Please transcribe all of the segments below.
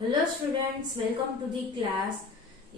Hello students, welcome to the class.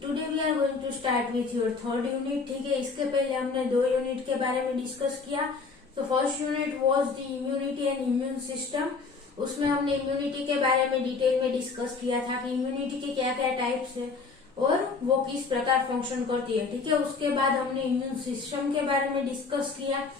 Today we are going to start with your third unit. ठीक है, इसके पहले हमने दो यूनिट के बारे में डिस्कस किया. तो first unit was the immunity and immune system. उसमें हमने इम्यूनिटी के बारे में डिटेल में डिस्कस किया था कि इम्यूनिटी के क्या क्या टाइप्स है और वो किस प्रकार फंक्शन करती है. ठीक है, उसके बाद हमने इम्यून सिस्टम के बारे में डिस्कस किया.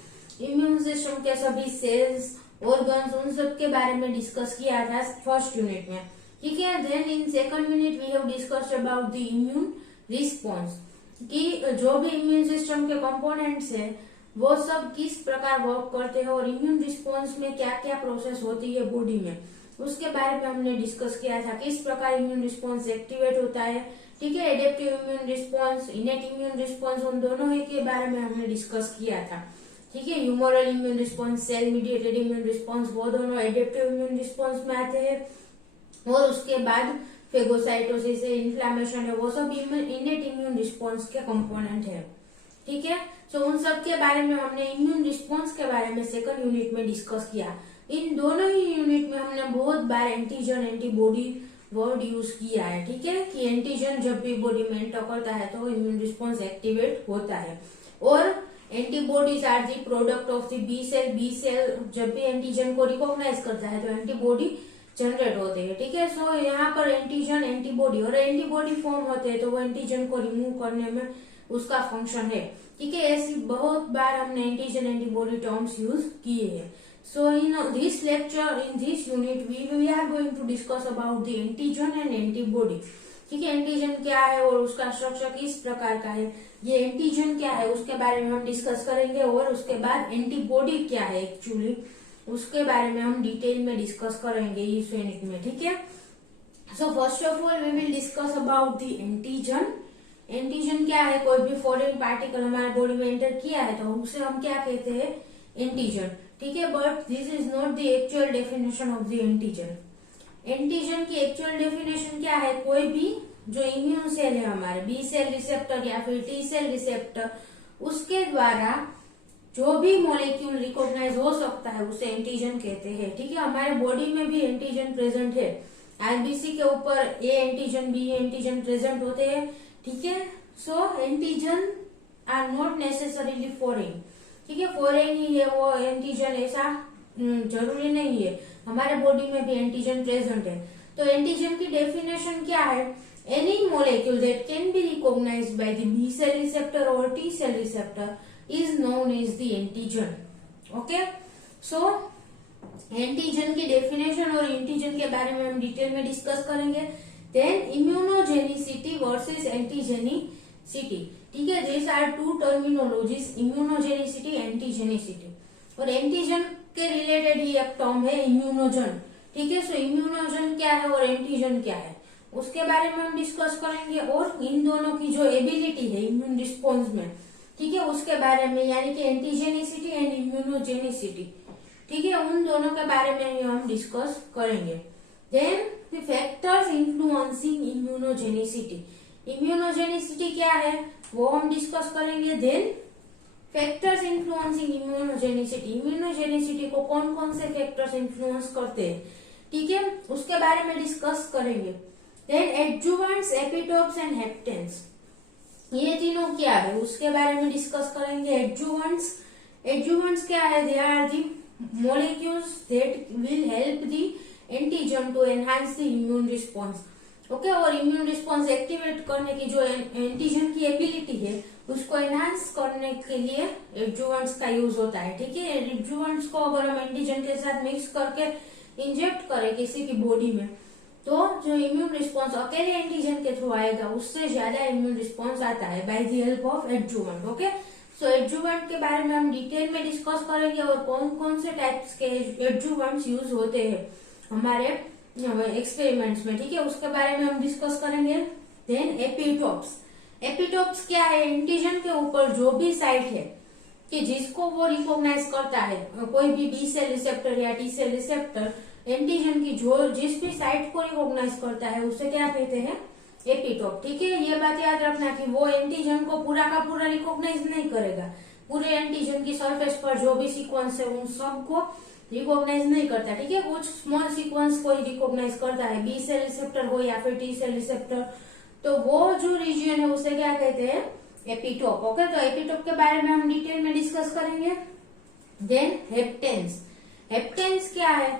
इम्यून सिस्टम के सभी सेल्स, ऑर्गन्स, उन सब के बारे में डिस्कस किया था फर्स्ट यूनिट में. ठीक है, then in second unit we have discussed about the immune response कि जो भी इम्यून सिस्टम के कंपोनेंट्स है वो सब किस प्रकार वर्क करते हैं और इम्यून रिस्पॉन्स में क्या क्या प्रोसेस होती है बॉडी में, उसके बारे में हमने डिस्कस किया था. किस प्रकार इम्यून रिस्पॉन्स एक्टिवेट होता है. ठीक है, adaptive immune response, इनेट immune response, उन दोनों ही के बारे में हमने डिस्कस किया था. ठीक है, humoral immune response, cell mediated immune response, वो दोनों एडेप्टिव इम्यून रिस्पॉन्स में आते हैं. और उसके बाद फेगोसाइटोसिस है, इन्फ्लामेशन है, वो सब इनेट इम्यून रिस्पॉन्स के कंपोनेंट है. ठीक है, तो उन सब के बारे में हमने इम्यून रिस्पॉन्स के बारे में सेकंड यूनिट में डिस्कस किया. इन दोनों ही यूनिट में हमने बहुत बार एंटीजन एंटीबॉडी वर्ड यूज किया है. ठीक है, कि एंटीजन जब भी बॉडी में एंटर करता है तो इम्यून रिस्पॉन्स एक्टिवेट होता है और antibodies are the product of the B cell. B cell जब भी एंटीजन को रिकॉग्नाइज करता है तो एंटीबॉडी जनरेट होते हैं. ठीक है, सो यहाँ पर एंटीजन एंटीबॉडी और एंटीबॉडी फॉर्म होते हैं तो वो एंटीजन को रिमूव करने में उसका फंक्शन है. ठीक है, ऐसी बहुत बार हमने एंटीजन एंटीबॉडी टर्म्स यूज किए हैं. So in this lecture, in this unit we are going to discuss about the antigen and antibody. ठीक है, एंटीजन क्या है और उसका स्ट्रक्चर किस प्रकार का है, ये एंटीजन क्या है उसके बारे में हम डिस्कस करेंगे और उसके बाद एंटीबॉडी क्या है एक्चुअली उसके बारे में हम डिटेल में डिस्कस करेंगे इस यूनिट में. ठीक है, so first of all we will discuss about the antigen. Antigen क्या है, कोई भी फॉरेन पार्टिकल हमारे बॉडी में एंटर किया है तो उसे हम क्या कहते हैं, एंटीजन. ठीक है, but this is not the actual definition of the antigen. Antigen की एक्चुअल डेफिनेशन क्या है, कोई भी जो इम्यून सेल है हमारे बी सेल रिसेप्टर या फिर टी सेल रिसेप्टर, उसके द्वारा जो भी मॉलिक्यूल रिकॉग्नाइज हो सकता है उसे एंटीजन कहते हैं. ठीक है, हमारे बॉडी में भी एंटीजन प्रेजेंट है. आरबीसी के ऊपर A antigen B antigen present होते हैं. ठीक है, so antigen are not necessarily foreign. ठीक है, फॉरेन ही है वो एंटीजन, ऐसा जरूरी नहीं है. हमारे बॉडी में भी एंटीजन प्रेजेंट है. तो एंटीजन की डेफिनेशन क्या है, any molecule that can be recognised by the B cell receptor और T cell receptor is known as the antigen. Okay, so antigen की डेफिनेशन और एंटीजन के बारे में हम डिटेल में डिस्कस करेंगे. Then immunogenicity versus antigenicity. ठीक है, this are two terminologies, immunogenicity antigenicity. और एंटीजन के रिलेटेड ही एक टर्म है इम्यूनोजन. ठीक है, सो इम्यूनोजन क्या है और एंटीजन क्या है उसके बारे में हम डिस्कस करेंगे और इन दोनों की जो एबिलिटी है इम्यून रिस्पॉन्स में, ठीक है, उसके बारे में, यानी कि एंटीजेनिसिटी एंड इम्यूनोजेनिसिटी. ठीक है, उन दोनों के बारे में हम डिस्कस करेंगे. Then the factors influencing immunogenicity. Immunogenicity क्या है वो हम डिस्कस करेंगे. Then factors influencing immunogenicity. Immunogenicity को कौन कौन से फैक्टर्स इन्फ्लुएंस करते हैं, ठीक है, उसके बारे में डिस्कस करेंगे. देन एडजुवेंट्स, एपिटोप्स एंड हेप्टेन्स, ये तीनों क्या है उसके बारे में डिस्कस करेंगे. एडजुवेंट्स क्या है, they are the molecules that will help the antigen to enhance the immune response. Okay, और इम्यून रिस्पॉन्स एक्टिवेट करने की जो एंटीजन की एबिलिटी है उसको एनहांस करने के लिए एडजुवेंट्स का यूज होता है. ठीक है, एडजुवेंट्स को अगर हम एंटीजन के साथ मिक्स करके इंजेक्ट करें किसी की बॉडी में तो जो इम्यून रिस्पॉन्स अकेले एंटीजन के थ्रू आएगा उससे ज्यादा इम्यून रिस्पॉन्स आता है by the help of adjuvant. Okay, so adjuvant के बारे में हम डिटेल में डिस्कस करेंगे और कौन कौन से टाइप्स के एडजुवेंट्स यूज होते हैं हमारे एक्सपेरिमेंट्स में. ठीक है, उसके बारे में हम डिस्कस करेंगे. Then epitopes. एपिटोप्स क्या है, एंटीजन के ऊपर जो भी साइट है कि जिसको वो रिकॉग्नाइज करता है, कोई भी बी सेल रिसेप्टर या टी सेल रिसेप्टर एंटीजन की जो जिस भी साइट को रिकॉग्नाइज करता है उसे क्या कहते हैं, एपिटोप. ठीक है, ये बात याद रखना कि वो एंटीजन को पूरा का पूरा रिकॉग्नाइज नहीं करेगा. पूरे एंटीजन की सरफेस पर जो भी सीक्वेंस है उन सबको रिकॉग्नाइज नहीं करता, ठीक है। कुछ स्मॉल सीक्वेंस को ही रिकॉग्नाइज करता है, बी सेल रिसेप्टर हो या फिर टी सेल रिसेप्टर, तो वो जो रीजन है उसे क्या कहते हैं, एपिटोप। ओके, तो एपिटोप के बारे में हम डिटेल में डिस्कस करेंगे। देन हेप्टेंस, हेप्टेंस क्या है,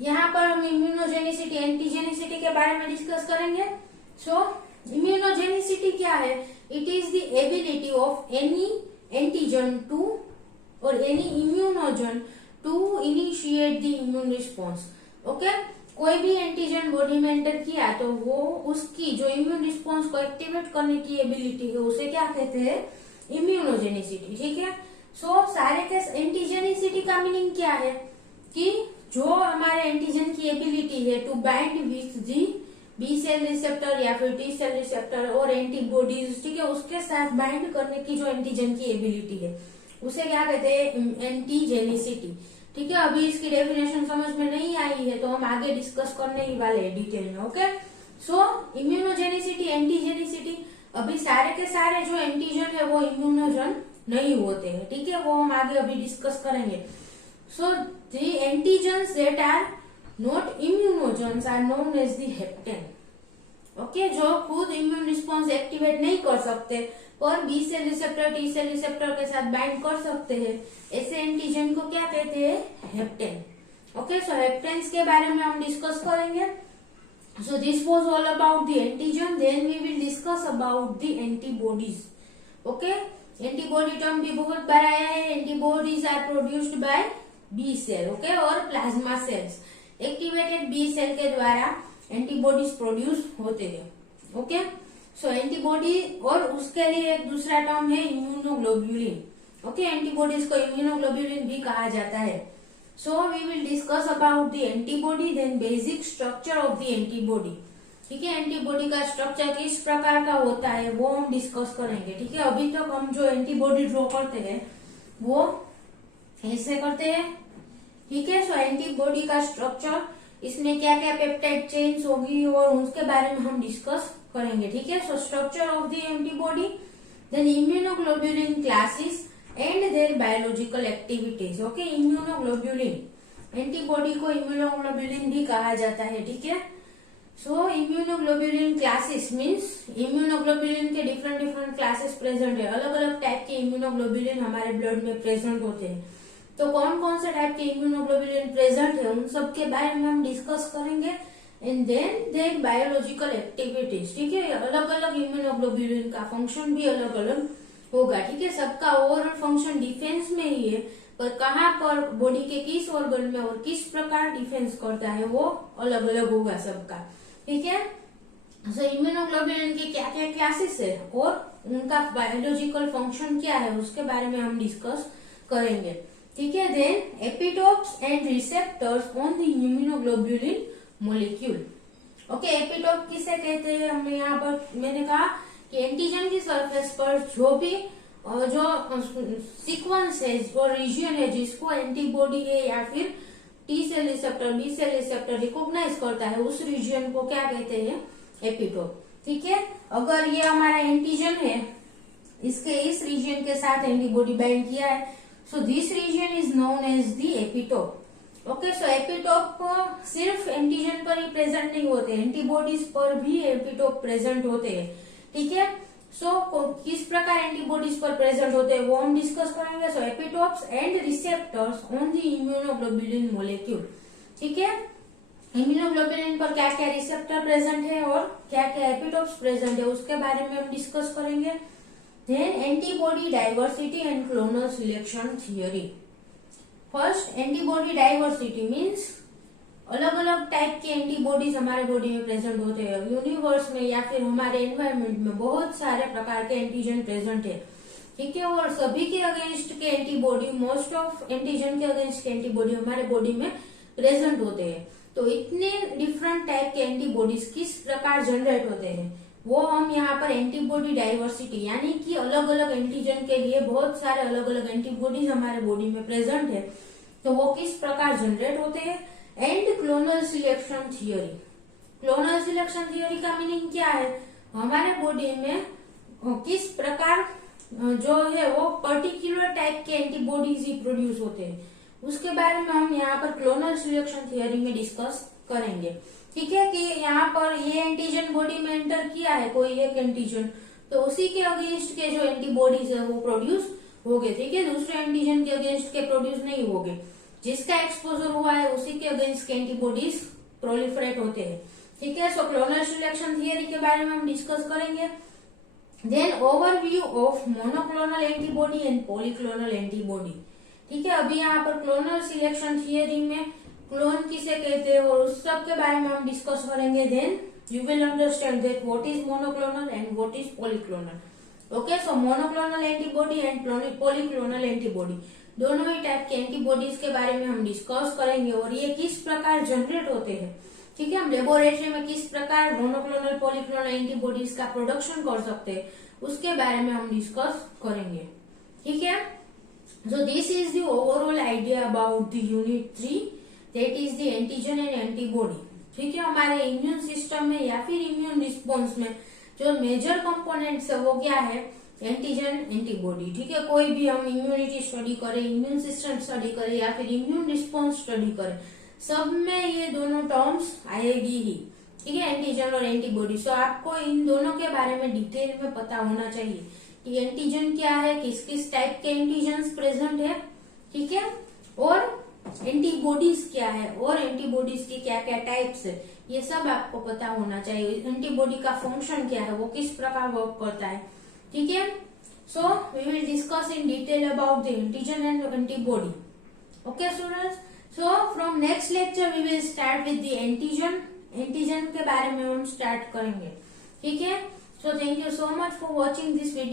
यहाँ पर हम इम्यूनोजेनिसिटी, एंटीजेनिसिटी के बारे में डिस्कस करेंगे। सो इम्यूनोजेनिसिटी क्या है, it is the ability of any antigen to और any immunogen to initiate the immune response. Okay, कोई भी एंटीजन बॉडी में एंटर किया तो वो उसकी जो इम्यून रिस्पॉन्स को एक्टिवेट करने की एबिलिटी है उसे क्या कहते हैं, इम्यूनोजेनिसिटी, ठीक है। सो सारे के एंटीजेनिसिटी का मीनिंग क्या है कि जो हमारे एंटीजन की एबिलिटी है to bind with the B cell receptor या फिर टी सेल रिसेप्टर और एंटीबॉडीज, ठीक है, उसके साथ बाइंड करने की जो एंटीजन की एबिलिटी है उसे क्या कहते हैं, एंटीजेनिसिटी, ठीक है। अभी इसकी डेफिनेशन समझ में नहीं आई है तो हम आगे डिस्कस करने ही वाले हैं डिटेल में। ओके, सो इम्यूनोजेनिसिटी, एंटीजेनिसिटी, अभी सारे के सारे जो एंटीजन है वो इम्यूनोजन नहीं होते हैं, ठीक है, वो हम आगे अभी डिस्कस करेंगे। So the antigens that are not immunogens are known as the hapten. Okay, जो खुद इम्यून रिस्पॉन्स एक्टिवेट नहीं कर सकते और B cell receptor, T cell receptor के साथ बाइंड कर सकते हैं, ऐसे एंटीजन को क्या कहते हैं, हेप्टेन। ओके, सो हेप्टेन्स के बारे में हम डिस्कस करेंगे। So this was all about the antigen, then we will discuss about the antibodies. Okay, antibody term भी बहुत बार आया है। Antibodies are produced by B cell, okay, और plasma cells. Activated B cell के द्वारा एंटीबॉडीज प्रोड्यूस होते हैं। ओके, सो एंटीबॉडी, और उसके लिए एक दूसरा टर्म है इम्यूनोग्लोब्यूलिन। ओके, एंटीबॉडीज को इम्यूनोग्लोब्यूलिन भी कहा जाता है। So we will discuss about the antibody, then basic structure of the antibody, ठीक है। एंटीबॉडी का स्ट्रक्चर किस प्रकार का होता है वो हम डिस्कस करेंगे, ठीक है। अभी तक हम जो एंटीबॉडी ड्रॉ करते हैं वो ऐसे करते हैं, ठीक है। सो एंटीबॉडी का स्ट्रक्चर, इसमें क्या क्या पेप्टाइड चेन्स होगी और उसके बारे में हम डिस्कस करेंगे, ठीक है। So structure of the antibody, then immunoglobulin classes and their biological activities. Okay, immunoglobulin, antibody को इम्यूनोग्लोब्यूलिन भी कहा जाता है, ठीक है। So immunoglobulin classes means immunoglobulin के डिफरेंट क्लासेस प्रेजेंट है। अलग अलग टाइप के इम्यूनोग्लोब्यूलिन हमारे ब्लड में प्रेजेंट होते हैं। तो कौन कौन से टाइप के इम्यूनोग्लोब्यूलिन प्रेजेंट है उन सब के बारे में हम डिस्कस करेंगे। And then their biological activities, ठीक है। अलग अलग इम्यूनोग्लोब्यूलिन का फंक्शन भी अलग अलग होगा, ठीक है। सबका ओवरऑल फंक्शन डिफेंस में ही है, पर कहाँ पर बॉडी के किस ऑर्गन में और किस प्रकार डिफेंस करता है वो अलग अलग होगा सबका, ठीक है। सो इम्यूनोग्लोब्यूलिन की क्या क्या क्लासेस है और उनका बायोलॉजिकल फंक्शन क्या है उसके बारे में हम डिस्कस करेंगे, ठीक है। Then epitopes and receptors on the immunoglobulin molecule. Okay, epitope किसे कहते हैं, हमने यहाँ पर मैंने कहा कि एंटीजन की सरफेस पर जो भी जो सीक्वेंस है और रीजन है जिसको एंटीबॉडी है या फिर T cell receptor, B cell receptor recognise करता है, उस रीजन को क्या कहते हैं, एपिटोप, ठीक है। अगर ये हमारा एंटीजन है, इसके इस रीजन के साथ एंटीबॉडी बाइंड किया है, so this region is known as the epitope. Okay, so epitope सिर्फ एंटीजन पर ही प्रेजेंट नहीं होते, एंटीबॉडीज पर भी एपिटोप प्रेजेंट होते हैं, ठीक है। सो किस प्रकार एंटीबॉडीज पर प्रेजेंट होते हैं वो हम डिस्कस करेंगे। So epitopes and receptors on the immunoglobulin molecule, ठीक है। इम्यूनोग्लोब्यूलिन पर क्या क्या रिसेप्टर प्रेजेंट है और क्या क्या एपिटोप्स प्रेजेंट है उसके बारे में हम डिस्कस करेंगे। Then antibody diversity and clonal selection theory. First, antibody diversity means अलग अलग टाइप के एंटीबॉडीज हमारे बॉडी में प्रेजेंट होते हैं। यूनिवर्स में या फिर हमारे एनवायरमेंट में बहुत सारे प्रकार के एंटीजन प्रेजेंट है, ठीक है। और सभी के अगेंस्ट के एंटीबॉडी, मोस्ट ऑफ एंटीजन के अगेंस्ट के एंटीबॉडी हमारे बॉडी में प्रेजेंट होते हैं। तो इतने डिफरेंट टाइप के एंटीबॉडीज किस प्रकार जनरेट होते हैं वो हम यहाँ पर एंटीबॉडी डाइवर्सिटी, यानी कि अलग अलग एंटीजन के लिए बहुत सारे अलग अलग एंटीबॉडीज हमारे बॉडी में प्रेजेंट है, तो वो किस प्रकार जनरेट होते हैं। And clonal selection theory. Clonal selection theory का मीनिंग क्या है, हमारे बॉडी में किस प्रकार जो है वो पर्टिकुलर टाइप के एंटीबॉडीज ही प्रोड्यूस होते हैं, उसके बारे में हम यहाँ पर क्लोनल सिलेक्शन थियरी में डिस्कस करेंगे। ठीक है, कि यहाँ पर ये एंटीजन बॉडी में एंटर किया है कोई एक एंटीजन, तो उसी के अगेंस्ट के जो एंटीबॉडीज है वो प्रोड्यूस हो गए। ठीक है, दूसरे एंटीजन के अगेंस्ट के प्रोड्यूस नहीं हो गए, जिसका एक्सपोजर हुआ है उसी के अगेंस्ट के एंटीबॉडीज प्रोलिफरेट होते हैं। ठीक है, सो क्लोनल सिलेक्शन थियरी के बारे में हम डिस्कस करेंगे। Then overview of monoclonal antibody and polyclonal antibody. ठीक है, अभी यहाँ पर क्लोनल सिलेक्शन थियरी में क्लोन किसे कहते हैं और उस सब के बारे में हम डिस्कस करेंगे। Then you will understand that what is monoclonal and what is polyclonal. Okay, so monoclonal antibody and polyclonal antibody दोनों ही टाइप के एंटीबॉडीज के बारे में हम डिस्कस करेंगे और ये किस प्रकार जनरेट होते हैं। ठीक है, हम लेबोरेटरी में किस प्रकार मोनोक्लोनल पॉलीक्लोनल एंटीबॉडीज का प्रोडक्शन कर सकते हैं उसके बारे में हम डिस्कस करेंगे। ठीक है, so this is the overall idea about the unit 3, that is the antigen and antibody। ठीक है, हमारे इम्यून सिस्टम में या फिर इम्यून रिस्पॉन्स में जो मेजर कंपोनेंट्स है वो क्या है, एंटीजन एंटीबॉडी। ठीक है, कोई भी हम इम्यूनिटी स्टडी करें, इम्यून सिस्टम स्टडी करें या फिर इम्यून रिस्पॉन्स स्टडी करें, सब में ये दोनों टर्म्स आएगी ही। ठीक है, एंटीजन और एंटीबॉडी। सो आपको इन दोनों के बारे में डिटेल में पता होना चाहिए कि एंटीजन क्या है, किस किस टाइप के एंटीजन प्रेजेंट है। ठीक है, और एंटीबॉडीज क्या है और एंटीबॉडीज की क्या क्या टाइप्स है, ये सब आपको पता होना चाहिए। एंटीबॉडी का फंक्शन क्या है, वो किस प्रकार वर्क करता है। ठीक है, so we will discuss in detail about the antigen and antibody. Okay students, so from next lecture we will start with the antigen. Antigen के बारे में हम स्टार्ट करेंगे। ठीक है, so thank you so much for watching this video.